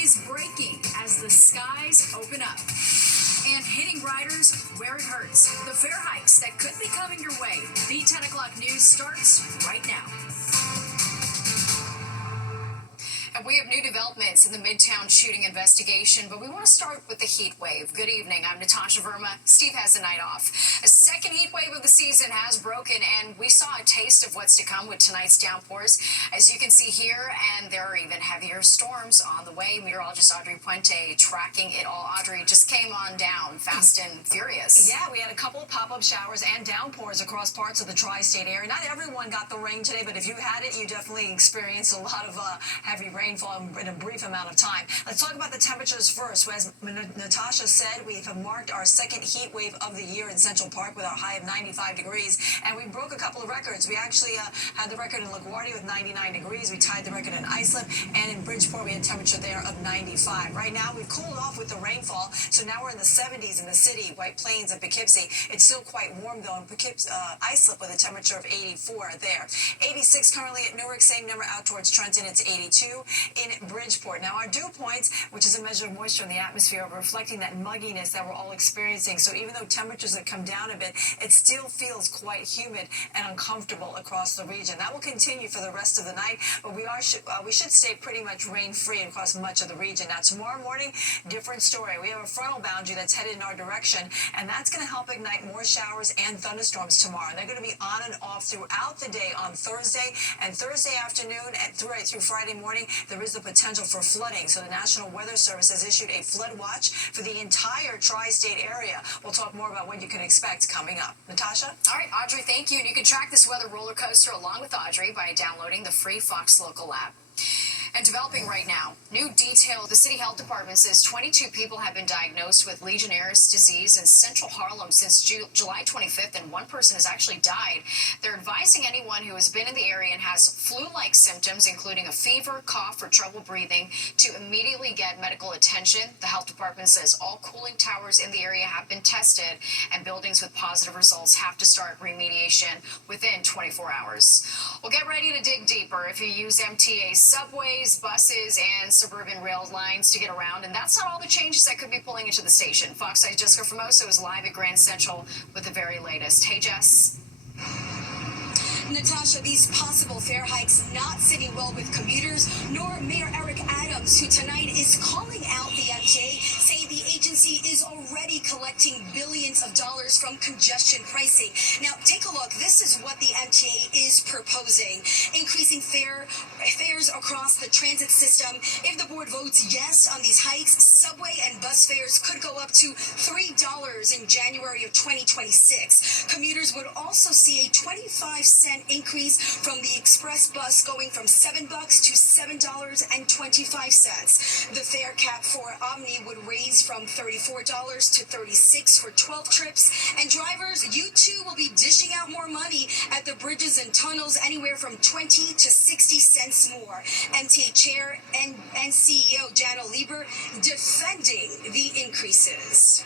is breaking as the skies open up and hitting riders where it hurts. The fare hikes that could be coming your way. The 10 o'clock news starts right now. And we have new developments in the Midtown shooting investigation, but we want to start with the heat wave. Good evening. I'm Natasha Verma. Steve has the night off. A second heat wave of the season has broken, and we saw a taste of what's to come with tonight's downpours. As you can see here, and there are even heavier storms on the way. Meteorologist Audrey Puente tracking it all. Audrey, just came on down fast and furious. Yeah, we had a couple of pop-up showers and downpours across parts of the tri-state area. Not everyone got the rain today, but if you had it, you definitely experienced a lot of heavy rainfall in a brief amount of time. Let's talk about the temperatures first. As Natasha said, we have marked our second heat wave of the year in Central Park with our high of 95 degrees, and we broke a couple of records. We actually had the record in LaGuardia with 99 degrees. We tied the record in Islip, and in Bridgeport we had a temperature there of 95. Right now we've cooled off with the rainfall, so now we're in the 70s in the city, White Plains and Poughkeepsie. It's still quite warm though in Islip with a temperature of 84 there. 86 currently at Newark, same number out towards Trenton. It's 82 in Bridgeport. Now our dew points, which is a measure of moisture in the atmosphere, are reflecting that mugginess that we're all experiencing. So even though temperatures have come down a bit, it still feels quite humid and uncomfortable across the region. That will continue for the rest of the night, but we should stay pretty much rain-free across much of the region. Now tomorrow morning, different story. We have a frontal boundary that's headed in our direction, and that's going to help ignite more showers and thunderstorms tomorrow. They're going to be on and off throughout the day on Thursday, and Thursday afternoon and through Friday morning, there is the potential for flooding. So the National Weather Service has issued a flood watch for the entire tri-state area. We'll talk more about what you can expect coming up. Natasha? All right, Audrey, thank you. And you can track this weather roller coaster along with Audrey by downloading the free Fox Local app. And developing right now, new detail. The city health department says 22 people have been diagnosed with Legionnaire's disease in central Harlem since July 25th, and one person has actually died. They're advising anyone who has been in the area and has flu-like symptoms, including a fever, cough, or trouble breathing, to immediately get medical attention. The health department says all cooling towers in the area have been tested, and buildings with positive results have to start remediation within 24 hours. Well, get ready to dig deeper if you use MTA subways, buses, and suburban rail lines to get around. And that's not all the changes that could be pulling into the station. Fox 8's Jessica Formoso is live at Grand Central with the very latest. Hey, Jess. Natasha, these possible fare hikes not sitting well with commuters, nor Mayor Eric Adams, who tonight is calling out the MTA, saying the agency is already collecting billions of dollars from congestion pricing. Now, take a look. This is what the MTA is proposing. Increasing fares across the transit system. If the board votes yes on these hikes, subway and bus fares could go up to $3 in January of 2026. Commuters would also see a 25-cent increase from the express bus, going from $7 to $7.25. The fare cap for Omni would raise from $34 to $36 for 12 trips. And drivers, you too will be dishing out more money at the bridges and tunnels, anywhere from 20 to 60 cents more. MTA Chair and CEO Janno Lieber defending the increases.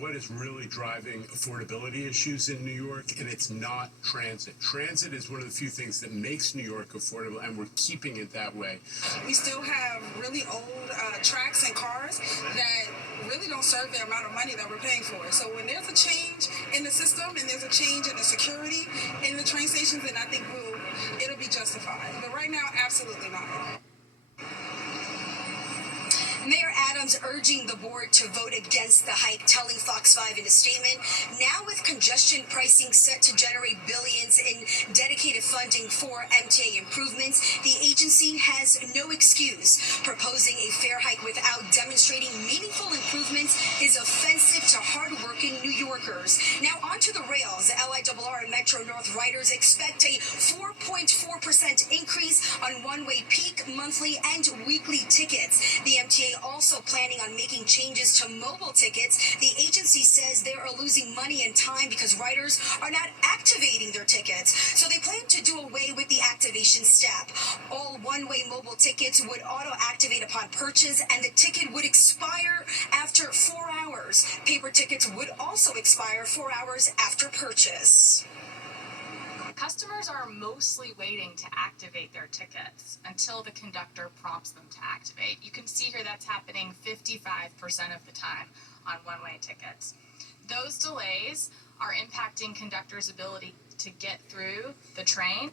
What is really driving affordability issues in New York, and it's not transit. Transit is one of the few things that makes New York affordable, and we're keeping it that way. We still have really old tracks and cars that really don't serve the amount of money that we're paying for. So when there's a change in the system and there's a change in the security in the train stations, then I think it'll be justified. But right now, absolutely not. Mayor Adams urging the board to vote against the hike, telling Fox 5 in a statement, now with congestion pricing set to generate billions in dedicated funding for MTA improvements, the agency has no excuse. Proposing a fare hike without demonstrating meaningful improvements is offensive to hardworking New Yorkers. Now onto the rails. LIRR and Metro North riders expect a 4.4% increase on one-way peak, monthly, and weekly tickets. The MTA also planning on making changes to mobile tickets. The agency says they are losing money and time because riders are not activating their tickets. So they plan to do away with the activation step. All one-way mobile tickets would auto-activate upon purchase, and the ticket would expire after 4 hours. Paper tickets would also expire 4 hours after purchase. Customers are mostly waiting to activate their tickets until the conductor prompts them to activate. You can see here that's happening 55% of the time on one-way tickets. Those delays are impacting conductors' ability to get through the train.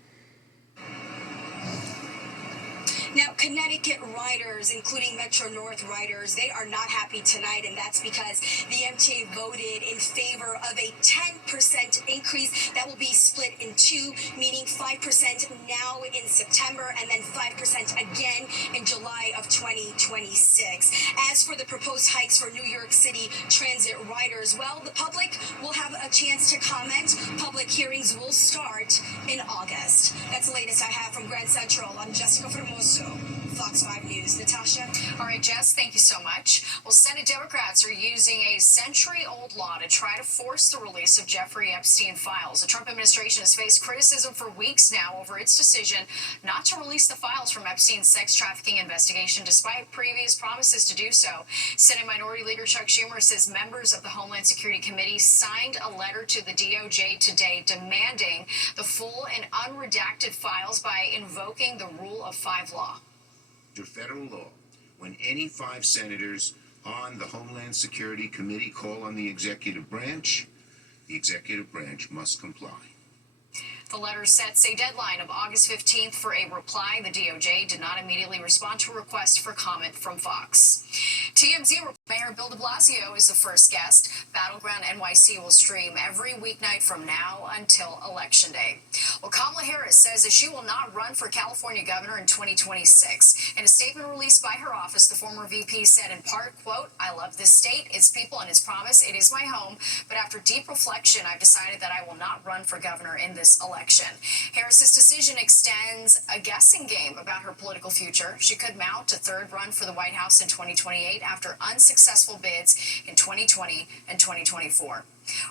Now, Connecticut riders, including Metro North riders, they are not happy tonight, and that's because the MTA voted in favor of a 10% increase that will be split in two, meaning 5% now in September and then 5% again in July of 2026. As for the proposed hikes for New York City transit riders, well, the public will have a chance to comment. Public hearings will start in August. That's the latest I have from Grand Central. I'm Jessica Formoso, Fox 5 News. Natasha? All right, Jess, thank you so much. Well, Senate Democrats are using a century-old law to try to force the release of Jeffrey Epstein files. The Trump administration has faced criticism for weeks now over its decision not to release the files from Epstein's sex trafficking investigation, despite previous promises to do so. Senate Minority Leader Chuck Schumer says members of the Homeland Security Committee signed a letter to the DOJ today demanding the full and unredacted files by invoking the Rule of Five law. Under federal law, when any 5 senators on the Homeland Security Committee call on the executive branch must comply. The letter sets a deadline of August 15th for a reply. The DOJ did not immediately respond to a request for comment from Fox. TMZ Mayor Bill de Blasio is the first guest. Battleground NYC will stream every weeknight from now until Election Day. Well, Kamala Harris says that she will not run for California governor in 2026. In a statement released by her office, the former VP said in part, quote, "I love this state, its people, and its promise. It is my home. But after deep reflection, I've decided that I will not run for governor in this election." Harris's decision extends a guessing game about her political future. She could mount a third run for the White House in 2028 after unsuccessful bids in 2020 and 2024.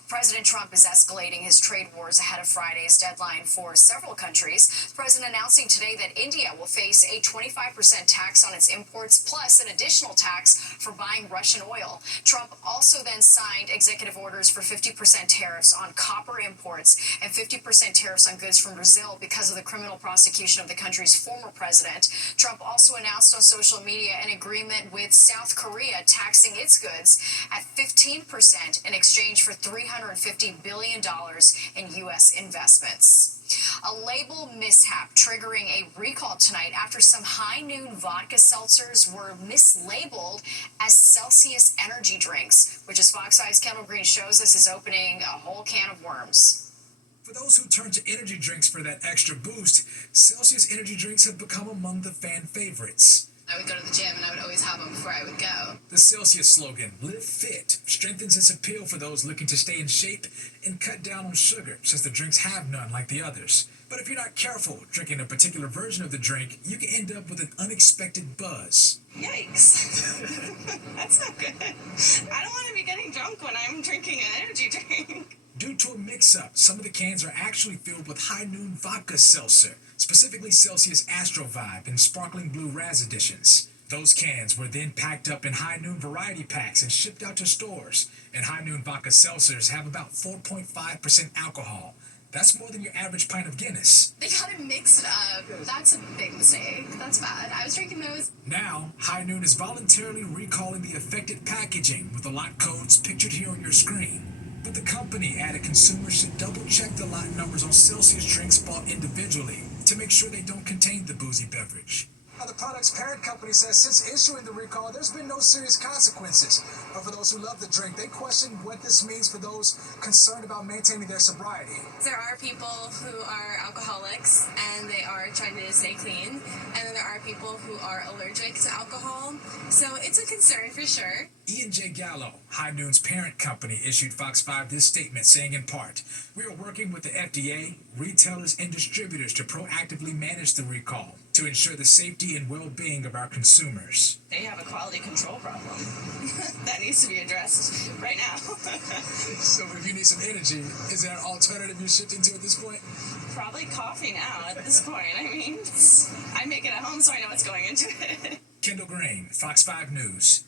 President Trump is escalating his trade wars ahead of Friday's deadline for several countries. The president announcing today that India will face a 25% tax on its imports, plus an additional tax for buying Russian oil. Trump also then signed executive orders for 50% tariffs on copper imports and 50% tariffs on goods from Brazil because of the criminal prosecution of the country's former president. Trump also announced on social media an agreement with South Korea taxing its goods at 15% in exchange for $350 billion in U.S. investments. A label mishap triggering a recall tonight after some High Noon vodka seltzers were mislabeled as Celsius energy drinks, which, as Fox 5's Kendall Green shows us, is opening a whole can of worms. For those who turn to energy drinks for that extra boost, Celsius energy drinks have become among the fan favorites. I would go to the gym and I would always have them before I would go. The Celsius slogan, "Live Fit," strengthens its appeal for those looking to stay in shape and cut down on sugar, since the drinks have none like the others. But if you're not careful drinking a particular version of the drink, you can end up with an unexpected buzz. Yikes. That's not good. I don't want to be getting drunk when I'm drinking an energy drink. Due to a mix-up, some of the cans are actually filled with High Noon vodka seltzer, specifically Celsius Astro Vibe and Sparkling Blue Raz editions. Those cans were then packed up in High Noon variety packs and shipped out to stores. And High Noon vodka seltzers have about 4.5% alcohol. That's more than your average pint of Guinness. They got it mixed up. That's a big mistake. That's bad. I was drinking those. Now, High Noon is voluntarily recalling the affected packaging with the lot codes pictured here on your screen. But the company added consumers should double-check the lot numbers on Celsius drinks bought individually to make sure they don't contain the boozy beverage. Now, the product's parent company says since issuing the recall, there's been no serious consequences. But for those who love the drink, they question what this means for those concerned about maintaining their sobriety. There are people who are alcoholics and they are trying to stay clean. And then there are people who are allergic to alcohol. So it's a concern for sure. E&J Gallo, High Noon's parent company, issued Fox 5 this statement saying in part, "We are working with the FDA, retailers, and distributors to proactively manage the recall to ensure the safety and well-being of our consumers." They have a quality control problem that needs to be addressed right now. So if you need some energy, is there an alternative you're shifting to at this point? Probably coffee now at this point. I mean, I make it at home so I know what's going into it. Kendall Green, Fox 5 News.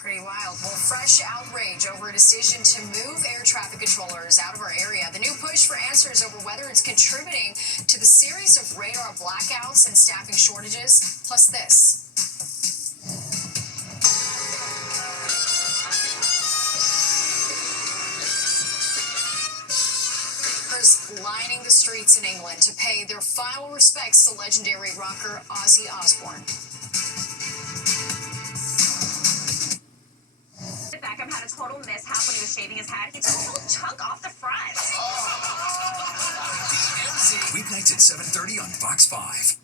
Pretty wild. Well, fresh outrage over a decision to move air traffic controllers out of our area. The new push for answers over whether it's contributing to the series of radar blackouts and staffing shortages. Plus this. Lining the streets in England to pay their final respects to legendary rocker Ozzy Osbourne. Beckham had a total mishap when he was shaving his head. He took a whole chunk off the front. Weeknights at 7:30 on Fox 5.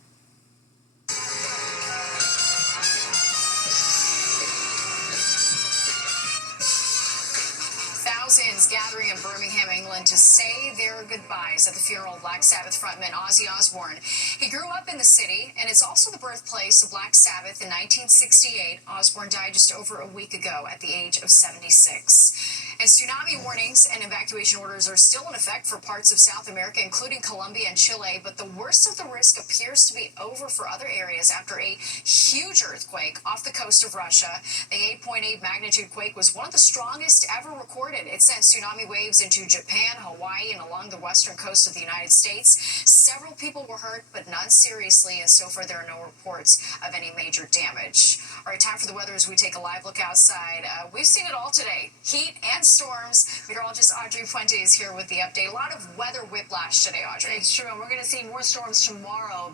Thousands gathering in Birmingham, England to say their goodbyes at the funeral of Black Sabbath frontman Ozzy Osbourne. He grew up in the city, and it's also the birthplace of Black Sabbath. In 1968, Osbourne died just over a week ago at the age of 76. And tsunami warnings and evacuation orders are still in effect for parts of South America, including Colombia and Chile, but the worst of the risk appears to be over for other areas after a huge earthquake off the coast of Russia. The 8.8 magnitude quake was one of the strongest ever recorded. It sent tsunami waves into Japan, Hawaii, and along the western coast of the United States. Several people were hurt, but none seriously, and so far there are no reports of any major damage. All right, time for the weather as we take a live look outside. We've seen it all today. Heat and storms. Meteorologist Audrey Fuente is here with the update. A lot of weather whiplash today, Audrey. It's true, and we're going to see more storms tomorrow,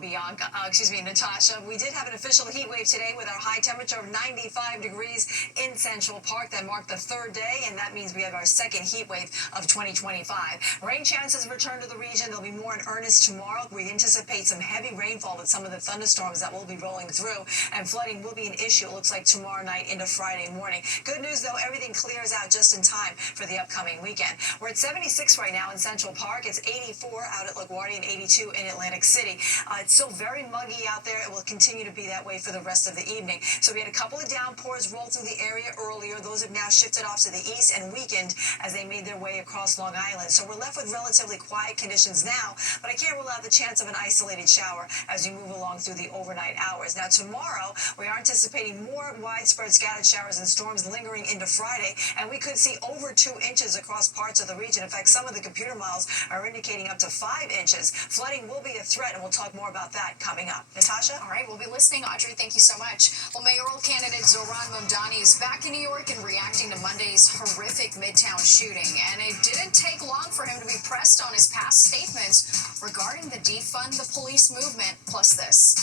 Natasha. We did have an official heat wave today with our high temperature of 95 degrees in Central Park. That marked the third day, and that means we have our second heat wave of 2025. Rain chances return to the region. They'll be more in earnest tomorrow. We anticipate some heavy rainfall with some of the thunderstorms that will be rolling through, and flooding will be an issue, it looks like, tomorrow night into Friday morning. Good news, though, everything clears out just in time for the upcoming weekend. We're at 76 right now in Central Park. It's 84 out at LaGuardia and 82 in Atlantic City. It's still very muggy out there. It will continue to be that way for the rest of the evening. So we had a couple of downpours roll through the area earlier. Those have now shifted off to the east and weakened as they made their way across Long Island. So we're left with relatively quiet conditions now, but I can't rule out the chance of an isolated shower as we move along through the overnight hours. Now tomorrow, we are anticipating more widespread scattered showers and storms lingering into Friday, and we could see over 2 inches across parts of the region. In fact, some of the computer models are indicating up to 5 inches. Flooding will be a threat, and we'll talk more about that coming up. Natasha? All right, we'll be listening. Audrey, thank you so much. Well, mayoral candidate Zohran Mamdani is back in New York and reacting to Monday's horrific Midtown shooting. And it didn't take long for him to be pressed on his past statements regarding the defund the police movement. Plus this.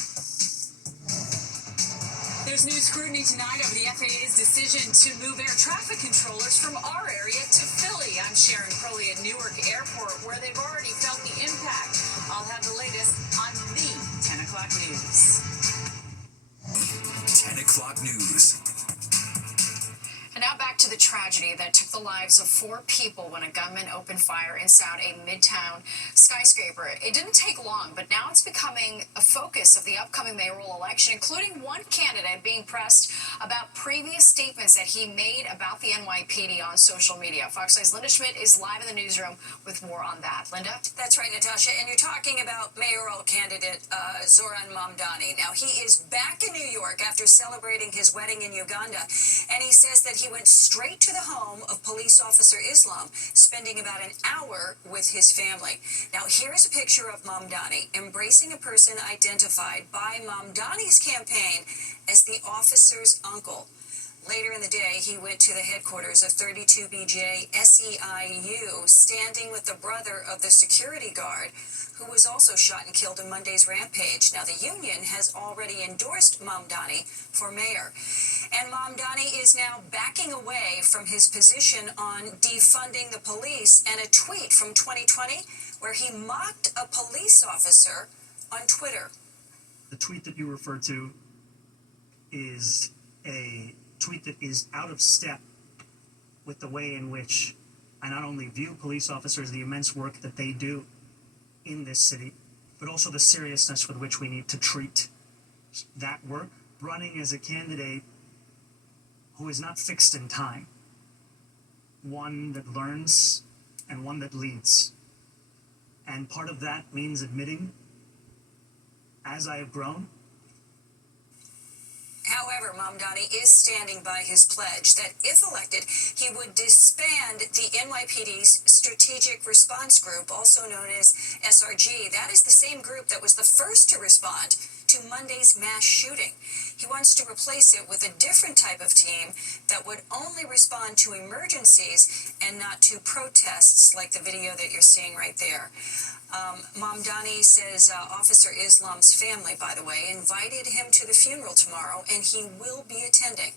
There's new scrutiny tonight over the FAA's decision to move air traffic controllers from our area to Philly. I'm Sharon Crowley at Newark Airport, where they've already felt the impact. I'll have the latest on the 10 o'clock news. 10 o'clock news. And now back to the tragedy that took the lives of 4 people when a gunman opened fire inside a Midtown skyscraper. It didn't take long, but now it's becoming a focus of the upcoming mayoral election, including one candidate being pressed about previous statements that he made about the NYPD on social media. Fox 5's Linda Schmidt is live in the newsroom with more on that. Linda? That's right, Natasha. And you're talking about mayoral candidate Zohran Mamdani. Now, he is back in New York after celebrating his wedding in Uganda, and he says that he went straight to the home of police officer Islam, spending about an hour with his family. Now, here's a picture of Mamdani embracing a person identified by Mamdani's campaign as the officer's uncle. Later in the day, he went to the headquarters of 32BJ SEIU, standing with the brother of the security guard, who was also shot and killed in Monday's rampage. Now, the union has already endorsed Mamdani for mayor. And Mamdani is now backing away from his position on defunding the police, and a tweet from 2020 where he mocked a police officer on Twitter. The tweet that you refer to is a tweet that is out of step with the way in which I not only view police officers, the immense work that they do in this city, but also the seriousness with which we need to treat that work. Running as a candidate who is not fixed in time, one that learns and one that leads. And part of that means admitting, as I have grown. However, Mamdani is standing by his pledge that if elected, he would disband the NYPD's Strategic Response Group, also known as SRG. That is the same group that was the first to respond to Monday's mass shooting. He wants to replace it with a different type of team that would only respond to emergencies and not to protests like the video that you're seeing right there. Mamdani says Officer Islam's family, by the way, invited him to the funeral tomorrow, and he will be attending.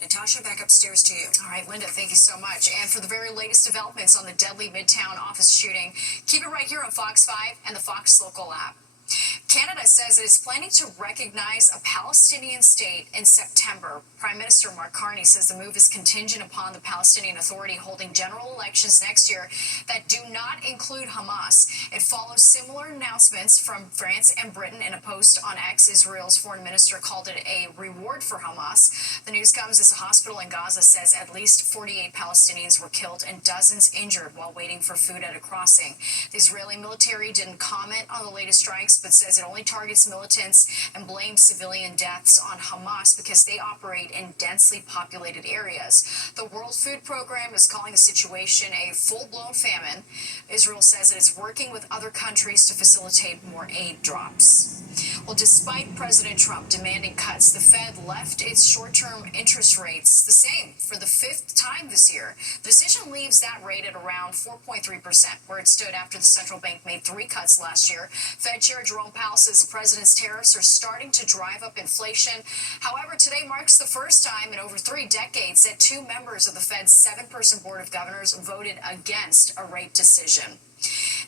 Natasha, back upstairs to you. All right, Linda, thank you so much. And for the very latest developments on the deadly Midtown office shooting, keep it right here on Fox 5 and the Fox Local app. Canada says it is planning to recognize a Palestinian state in September. Prime Minister Mark Carney says the move is contingent upon the Palestinian Authority holding general elections next year that do not include Hamas. It follows similar announcements from France and Britain. In a post on X, Israel's foreign minister called it a reward for Hamas. The news comes as a hospital in Gaza says at least 48 Palestinians were killed and dozens injured while waiting for food at a crossing. The Israeli military didn't comment on the latest strikes, but says it only targets militants and blames civilian deaths on Hamas because they operate in densely populated areas. The World Food Program is calling the situation a full-blown famine. Israel says it is working with other countries to facilitate more aid drops. Well, despite President Trump demanding cuts, the Fed left its short-term interest rates the same for the 5th time this year. The decision leaves that rate at around 4.3%, where it stood after the central bank made 3 cuts last year. Fed Chair Jerome Powell says the president's tariffs are starting to drive up inflation. However, today marks the first time in over 3 decades that 2 members of the Fed's 7-person board of governors voted against a rate decision.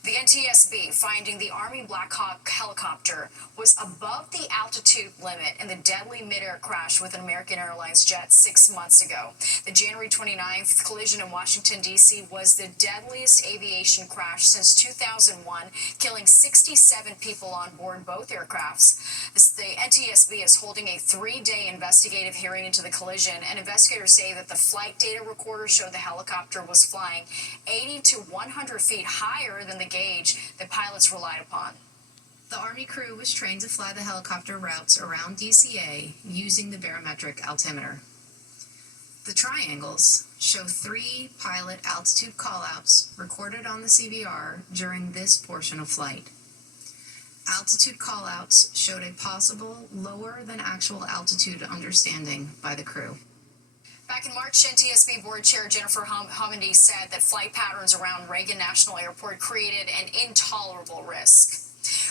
The NTSB finding the Army Black Hawk helicopter was above the altitude limit in the deadly mid-air crash with an American Airlines jet 6 months ago. The January 29th collision in Washington, D.C. was the deadliest aviation crash since 2001, killing 67 people on board both aircrafts. The NTSB is holding a 3-day investigative hearing into the collision, and investigators say that the flight data recorder showed the helicopter was flying 80 to 100 feet higher than the gauge that pilots relied upon. The Army crew was trained to fly the helicopter routes around DCA using the barometric altimeter. The triangles show 3 pilot altitude callouts recorded on the CVR during this portion of flight. Altitude callouts showed a possible lower than actual altitude understanding by the crew. Back in March, NTSB Board Chair Jennifer Homendy said that flight patterns around Reagan National Airport created an intolerable risk.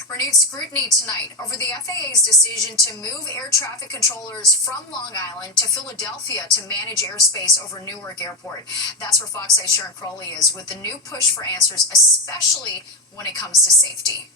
Renewed scrutiny tonight over the FAA's decision to move air traffic controllers from Long Island to Philadelphia to manage airspace over Newark Airport. That's where Fox 8's Sharon Crowley is with the new push for answers, especially when it comes to safety.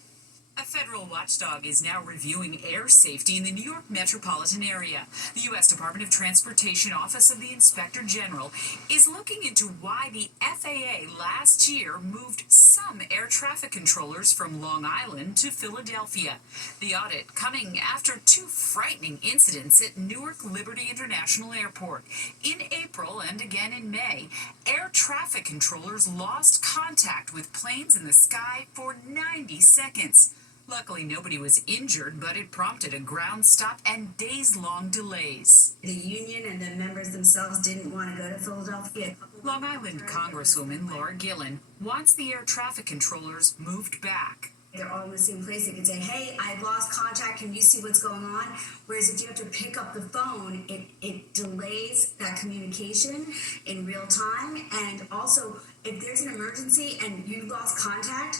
A federal watchdog is now reviewing air safety in the New York metropolitan area. The U.S. Department of Transportation Office of the Inspector General is looking into why the FAA last year moved some air traffic controllers from Long Island to Philadelphia. The audit coming after 2 frightening incidents at Newark Liberty International Airport. In April and again in May, air traffic controllers lost contact with planes in the sky for 90 seconds. Luckily, nobody was injured, but it prompted a ground stop and days-long delays. The union and the members themselves didn't want to go to Philadelphia. Long Island Congresswoman Laura Gillen wants the air traffic controllers moved back. They're all in the same place. They could say, hey, I've lost contact. Can you see what's going on? Whereas if you have to pick up the phone, it delays that communication in real time. And also, if there's an emergency and you lost contact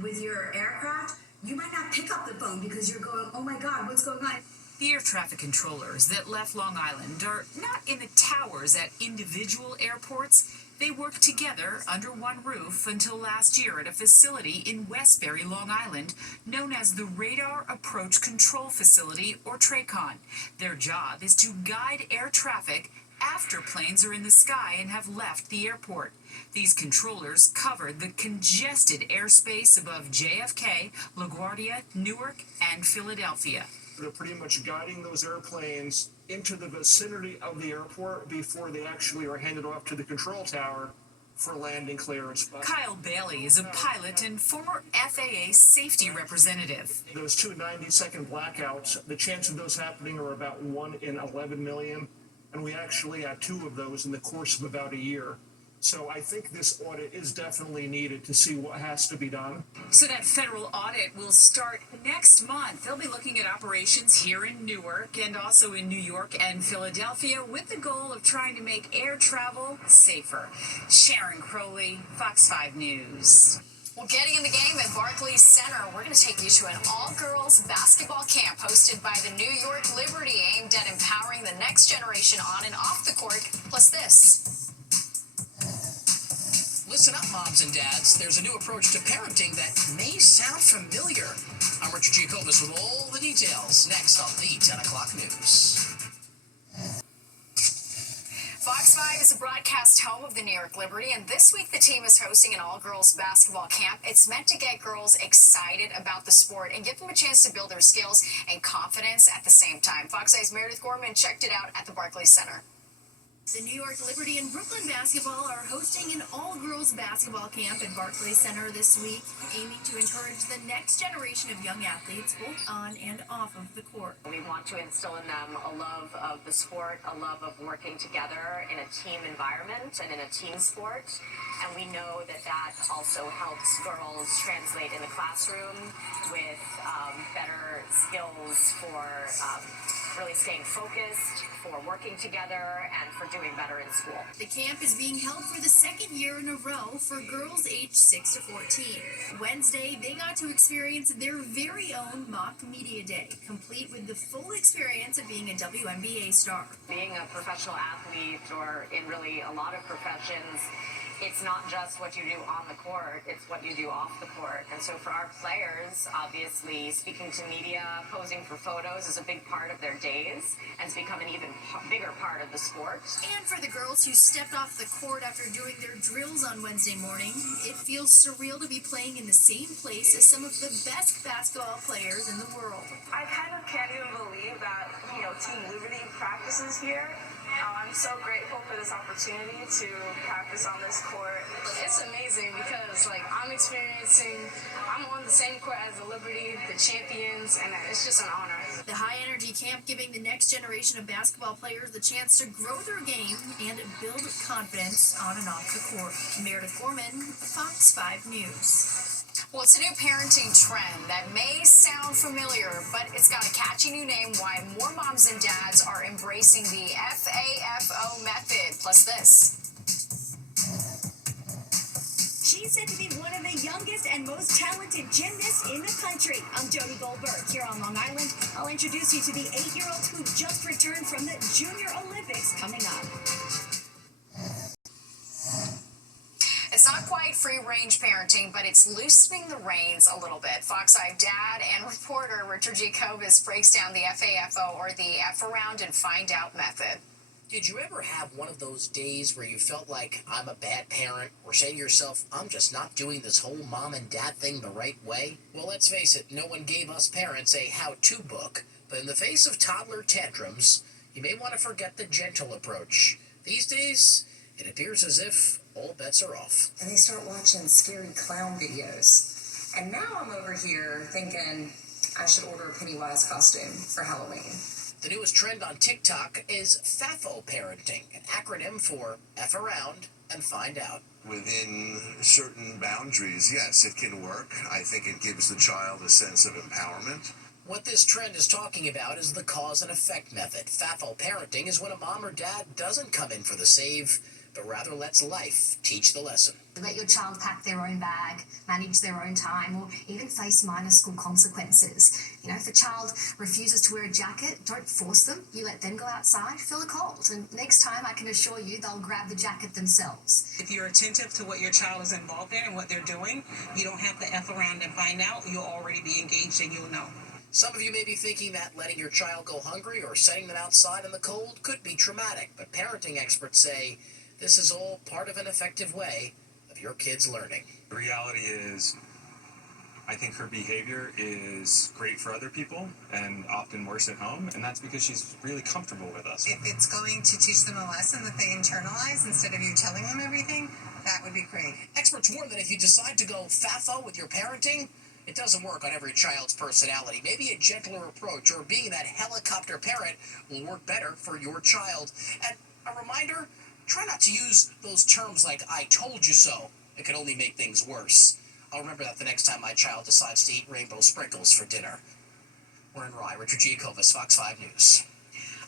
with your aircraft, you might not pick up the phone because you're going, oh my God, what's going on? The air traffic controllers that left Long Island are not in the towers at individual airports. They work together under one roof until last year at a facility in Westbury, Long Island, known as the Radar Approach Control Facility, or TRACON. Their job is to guide air traffic after planes are in the sky and have left the airport. These controllers covered the congested airspace above JFK, LaGuardia, Newark, and Philadelphia. They're pretty much guiding those airplanes into the vicinity of the airport before they actually are handed off to the control tower for landing clearance. Kyle Bailey is a pilot and former FAA safety representative. Those two 90-second blackouts, the chance of those happening are about 1 in 11 million, and we actually had 2 of those in the course of about a year. So I think this audit is definitely needed to see what has to be done. So that federal audit will start next month. They'll be looking at operations here in Newark and also in New York and Philadelphia with the goal of trying to make air travel safer. Sharon Crowley, Fox 5 News. Well, getting in the game at Barclays Center, we're going to take you to an all-girls basketball camp hosted by the New York Liberty, aimed at empowering the next generation on and off the court. Plus this. Listen up, moms and dads. There's a new approach to parenting that may sound familiar. I'm Richard Giacobis with all the details next on the 10 o'clock news. Fox 5 is a broadcast home of the New York Liberty, and this week the team is hosting an all-girls basketball camp. It's meant to get girls excited about the sport and give them a chance to build their skills and confidence at the same time. Fox 5's Meredith Gorman checked it out at the Barclays Center. The New York Liberty and Brooklyn Basketball are hosting an all-girls basketball camp at Barclays Center this week, aiming to encourage the next generation of young athletes both on and off of the court. We want to instill in them a love of the sport, a love of working together in a team environment and in a team sport. And we know that that also helps girls translate in the classroom with better skills for really staying focused, for working together, and for doing better in school. The camp is being held for the second year in a row for girls aged 6 to 14. Wednesday, they got to experience their very own mock media day, complete with the full experience of being a WNBA star. Being a professional athlete, or in really a lot of professions, it's not just what you do on the court, it's what you do off the court. And so for our players, obviously, speaking to media, posing for photos is a big part of their days, and it's become an even bigger part of the sport. And for the girls who stepped off the court after doing their drills on Wednesday morning, it feels surreal to be playing in the same place as some of the best basketball players in the world. I kind of can't even believe that, Team Liberty practices here. I'm so grateful for this opportunity to practice on this court. It's amazing because, I'm on the same court as the Liberty, the champions, and it's just an honor. The high-energy camp giving the next generation of basketball players the chance to grow their game and build confidence on and off the court. Meredith Gorman, Fox 5 News. Well, it's a new parenting trend that may sound familiar, but it's got a catchy new name. Why more moms and dads are embracing the FAFO method. Plus this. She's said to be one of the youngest and most talented gymnasts in the country. I'm Jody Goldberg here on Long Island. I'll introduce you to the 8-year-old who just returned from the Junior Olympics coming up. It's not quite free-range parenting, but it's loosening the reins a little bit. Fox 5 dad and reporter Richard Giacobis breaks down the FAFO, or the F around and find out method. Did you ever have one of those days where you felt like, I'm a bad parent, or say to yourself, I'm just not doing this whole mom and dad thing the right way? Well, let's face it, no one gave us parents a how-to book, but in the face of toddler tantrums, you may want to forget the gentle approach. These days, it appears as if all bets are off. And they start watching scary clown videos. And now I'm over here thinking I should order a Pennywise costume for Halloween. The newest trend on TikTok is FAFO parenting, an acronym for F around and find out. Within certain boundaries, yes, it can work. I think it gives the child a sense of empowerment. What this trend is talking about is the cause and effect method. FAFO parenting is when a mom or dad doesn't come in for the save, but rather lets life teach the lesson. Let your child pack their own bag, manage their own time, or even face minor school consequences. If a child refuses to wear a jacket, don't force them. You let them go outside, feel a cold. And next time, I can assure you, they'll grab the jacket themselves. If you're attentive to what your child is involved in and what they're doing, you don't have to F around and find out. You'll already be engaged and you'll know. Some of you may be thinking that letting your child go hungry or setting them outside in the cold could be traumatic, but parenting experts say this is all part of an effective way of your kids learning. The reality is, I think her behavior is great for other people and often worse at home, and that's because she's really comfortable with us. If it's going to teach them a lesson that they internalize instead of you telling them everything, that would be great. Experts warn that if you decide to go FAFO with your parenting, it doesn't work on every child's personality. Maybe a gentler approach or being that helicopter parent will work better for your child. And a reminder, try not to use those terms like "I told you so." It can only make things worse. I'll remember that the next time my child decides to eat rainbow sprinkles for dinner. We're in Rye. Richard Giacovas, Fox 5 News.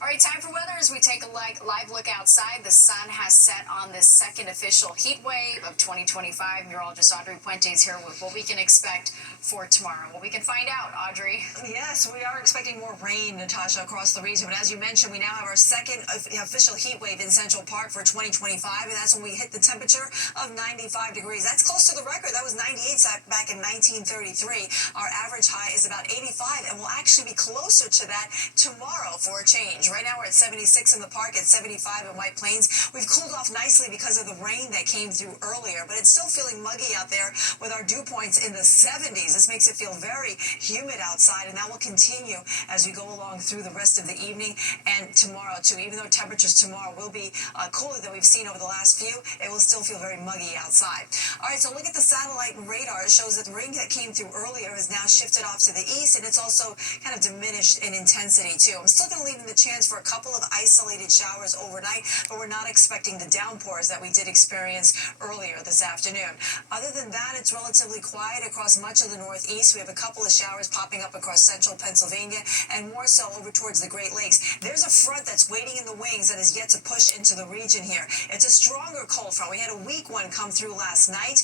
All right, time for weather as we take a live look outside. The sun has set on this second official heat wave of 2025. Meteorologist Audrey Puentes here with what we can expect for tomorrow. What we can find out, Audrey. Yes, we are expecting more rain, Natasha, across the region. But as you mentioned, we now have our second official heat wave in Central Park for 2025, and that's when we hit the temperature of 95 degrees. That's close to the record. That was 98 back in 1933. Our average high is about 85, and we'll actually be closer to that tomorrow for a change. Right now we're at 76 in the park, at 75 in White Plains. We've cooled off nicely because of the rain that came through earlier, but it's still feeling muggy out there with our dew points in the 70s. This makes it feel very humid outside, and that will continue as we go along through the rest of the evening and tomorrow too. Even though temperatures tomorrow will be cooler than we've seen over the last few, it will still feel very muggy outside. All right, so look at the satellite radar. It shows that the rain that came through earlier has now shifted off to the east, and it's also kind of diminished in intensity too. I'm still going to leave in the chance for a couple of isolated showers overnight, but we're not expecting the downpours that we did experience earlier this afternoon. Other than that, it's relatively quiet across much of the northeast. We have a couple of showers popping up across central Pennsylvania and more so over towards the Great Lakes. There's a front that's waiting in the wings that is yet to push into the region here. It's a stronger cold front. We had a weak one come through last night.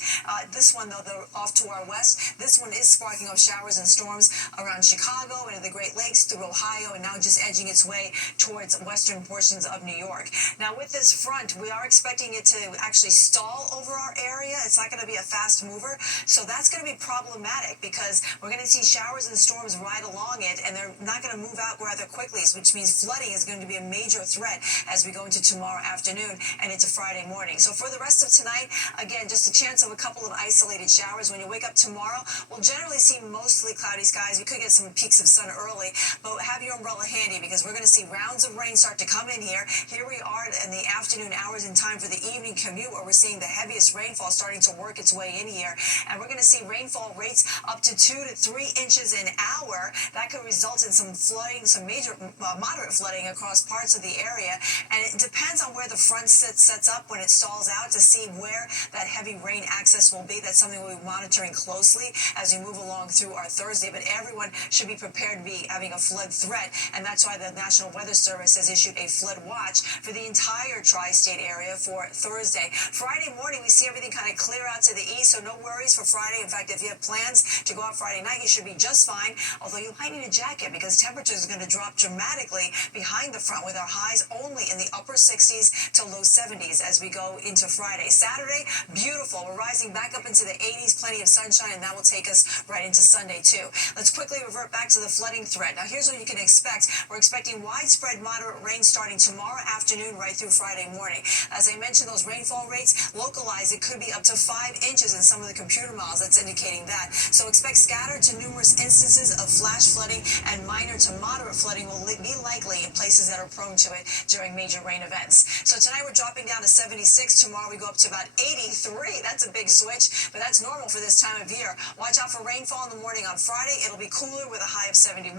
This one, though, off to our west, this one is sparking up showers and storms around Chicago, into the Great Lakes, through Ohio, and now just edging its way towards western portions of New York. Now, with this front, we are expecting it to actually stall over our area. It's not going to be a fast mover, so that's going to be problematic because we're going to see showers and storms right along it, and they're not going to move out rather quickly, which means flooding is going to be a major threat as we go into tomorrow afternoon and into Friday morning. So for the rest of tonight, again, just a chance of a couple of isolated showers. When you wake up tomorrow, we'll generally see mostly cloudy skies. We could get some peaks of sun early, but have your umbrella handy because we're going to see rounds of rain start to come in here. Here we are in the afternoon hours in time for the evening commute where we're seeing the heaviest rainfall starting to work its way in here. And we're going to see rainfall rates up to 2 to 3 inches an hour. That could result in some flooding, some major moderate flooding across parts of the area. And it depends on where the front sets up when it stalls out to see where that heavy rain access will be. That's something we'll be monitoring closely as we move along through our Thursday. But everyone should be prepared to be having a flood threat. And that's why the National Weather Service has issued a flood watch for the entire tri-state area for Thursday. Friday morning, we see everything kind of clear out to the east, so no worries for Friday. In fact, if you have plans to go out Friday night, you should be just fine, although you might need a jacket because temperatures are going to drop dramatically behind the front with our highs only in the upper 60s to low 70s as we go into Friday. Saturday, beautiful. We're rising back up into the 80s, plenty of sunshine, and that will take us right into Sunday, too. Let's quickly revert back to the flooding threat. Now, here's what you can expect. We're expecting widespread moderate rain starting tomorrow afternoon right through Friday morning. As I mentioned, those rainfall rates, localized, it could be up to 5 inches in some of the computer models that's indicating that. So expect scattered to numerous instances of flash flooding, and minor to moderate flooding will be likely in places that are prone to it during major rain events. So tonight we're dropping down to 76. Tomorrow we go up to about 83. That's a big switch, but that's normal for this time of year. Watch out for rainfall in the morning on Friday. It'll be cooler with a high of 71,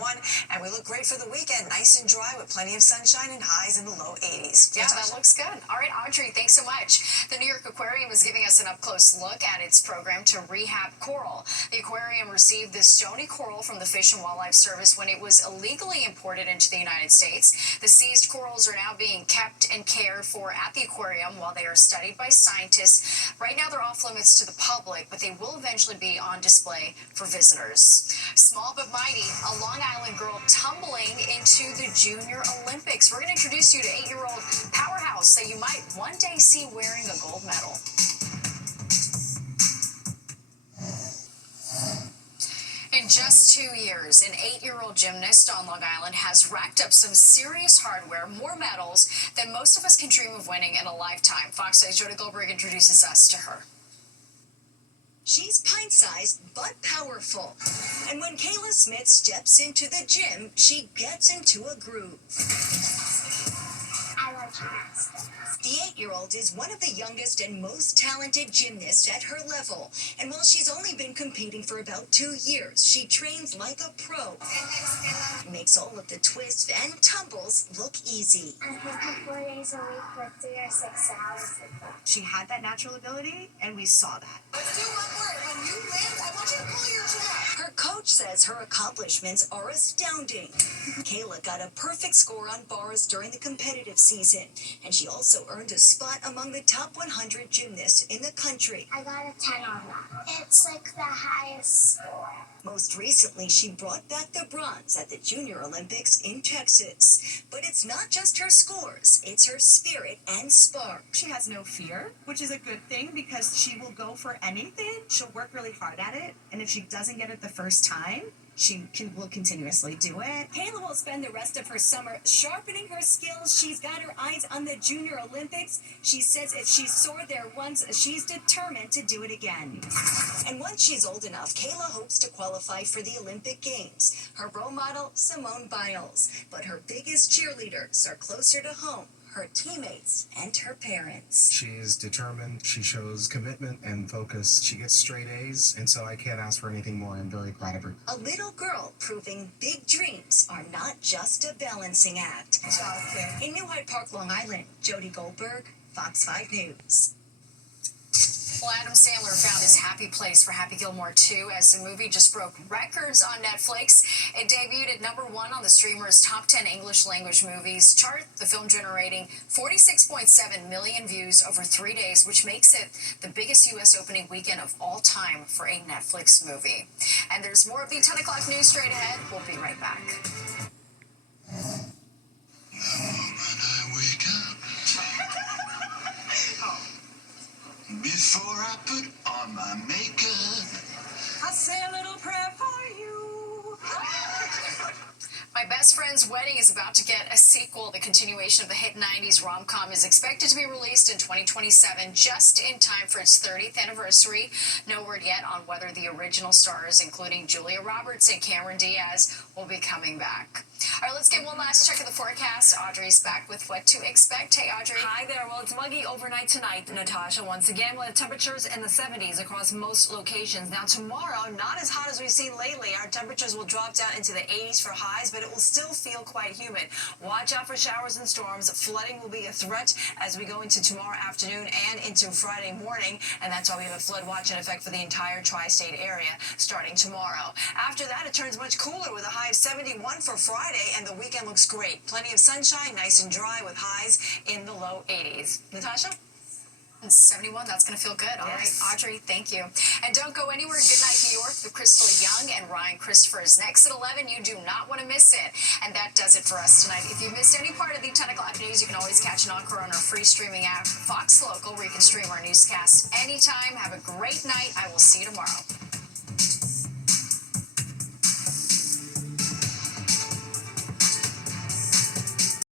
and we look great for the weekend. Nice and dry with plenty of sunshine and highs in the low 80s. Yeah, that looks good. All right, Audrey, thanks so much. The New York Aquarium is giving us an up-close look at its program to rehab coral. The aquarium received this stony coral from the Fish and Wildlife Service when it was illegally imported into the United States. The seized corals are now being kept and cared for at the aquarium while they are studied by scientists. Right now, they're off limits to the public, but they will eventually be on display for visitors. Small but mighty, a Long Island girl tumbling into the Junior Olympics. We're going to introduce you to 8-year-old powerhouse that you might one day see wearing a gold medal. In just 2 years, an 8-year-old gymnast on Long Island has racked up some serious hardware, more medals than most of us can dream of winning in a lifetime. Fox 8's Jody Goldberg introduces us to her. She's pint-sized but powerful. And when Kayla Smith steps into the gym, she gets into a groove. I love gymnastics. The 8-year-old is one of the youngest and most talented gymnasts at her level. And while she's only been competing for about 2 years, she trains like a pro. Makes all of the twists and tumbles look easy. I think 4 days a week with 3 or 6 hours of them. She had that natural ability, and we saw that. Let's do one more. When you land, I want you to pull your chin. Her coach says her accomplishments are astounding. Kayla got a perfect score on bars during the competitive season, and she also earned a spot among the top 100 gymnasts in the country. I got a 10 on that. It's like the highest score. Most recently, she brought back the bronze at the Junior Olympics in Texas. But it's not just her scores, it's her spirit and spark. She has no fear, which is a good thing because she will go for anything. She'll work really hard at it, and if she doesn't get it the first time, will continuously do it. Kayla will spend the rest of her summer sharpening her skills. She's got her eyes on the Junior Olympics. She says if she soared there once, she's determined to do it again. And once she's old enough, Kayla hopes to qualify for the Olympic Games. Her role model, Simone Biles. But her biggest cheerleaders are closer to home. Her teammates and her parents. She's determined, she shows commitment and focus, she gets straight A's, and so I can't ask for anything more. I'm very proud of her. A little girl proving big dreams are not just a balancing act. In New Hyde Park, Long Island, Jody Goldberg, Fox 5 News. Well, Adam Sandler found his happy place for Happy Gilmore 2 as the movie just broke records on Netflix. It debuted at #1 on the streamer's top 10 English language movies chart, the film generating 46.7 million views over 3 days, which makes it the biggest U.S. opening weekend of all time for a Netflix movie. And there's more of the 10 o'clock news straight ahead. We'll be right back. Before I put on my makeup, I say a little prayer for you. My Best Friend's Wedding is about to get a sequel. The continuation of the hit 90s rom-com is expected to be released in 2027, just in time for its 30th anniversary. No word yet on whether the original stars, including Julia Roberts and Cameron Diaz, will be coming back. All right, let's get one last check of the forecast. Audrey's back with what to expect. Hey, Audrey. Hi there. Well, it's muggy overnight tonight, Natasha. Once again, we'll have temperatures in the 70s across most locations. Now, tomorrow, not as hot as we've seen lately. Our temperatures will drop down into the 80s for highs, but it will still feel quite humid. Watch out for showers and storms. Flooding will be a threat as we go into tomorrow afternoon and into Friday morning, and that's why we have a flood watch in effect for the entire tri-state area starting tomorrow. After that, it turns much cooler with a high of 71 for Friday, and the weekend looks great. Plenty of sunshine, nice and dry with highs in the low 80s. Natasha? 71, that's going to feel good. All right, Audrey, thank you. And don't go anywhere. Good Night New York with Crystal Young and Ryan Christopher is next at 11. You do not want to miss it. And that does it for us tonight. If you missed any part of the 10 o'clock news, you can always catch an encore on our free streaming app, Fox Local, where you can stream our newscasts anytime. Have a great night. I will see you tomorrow.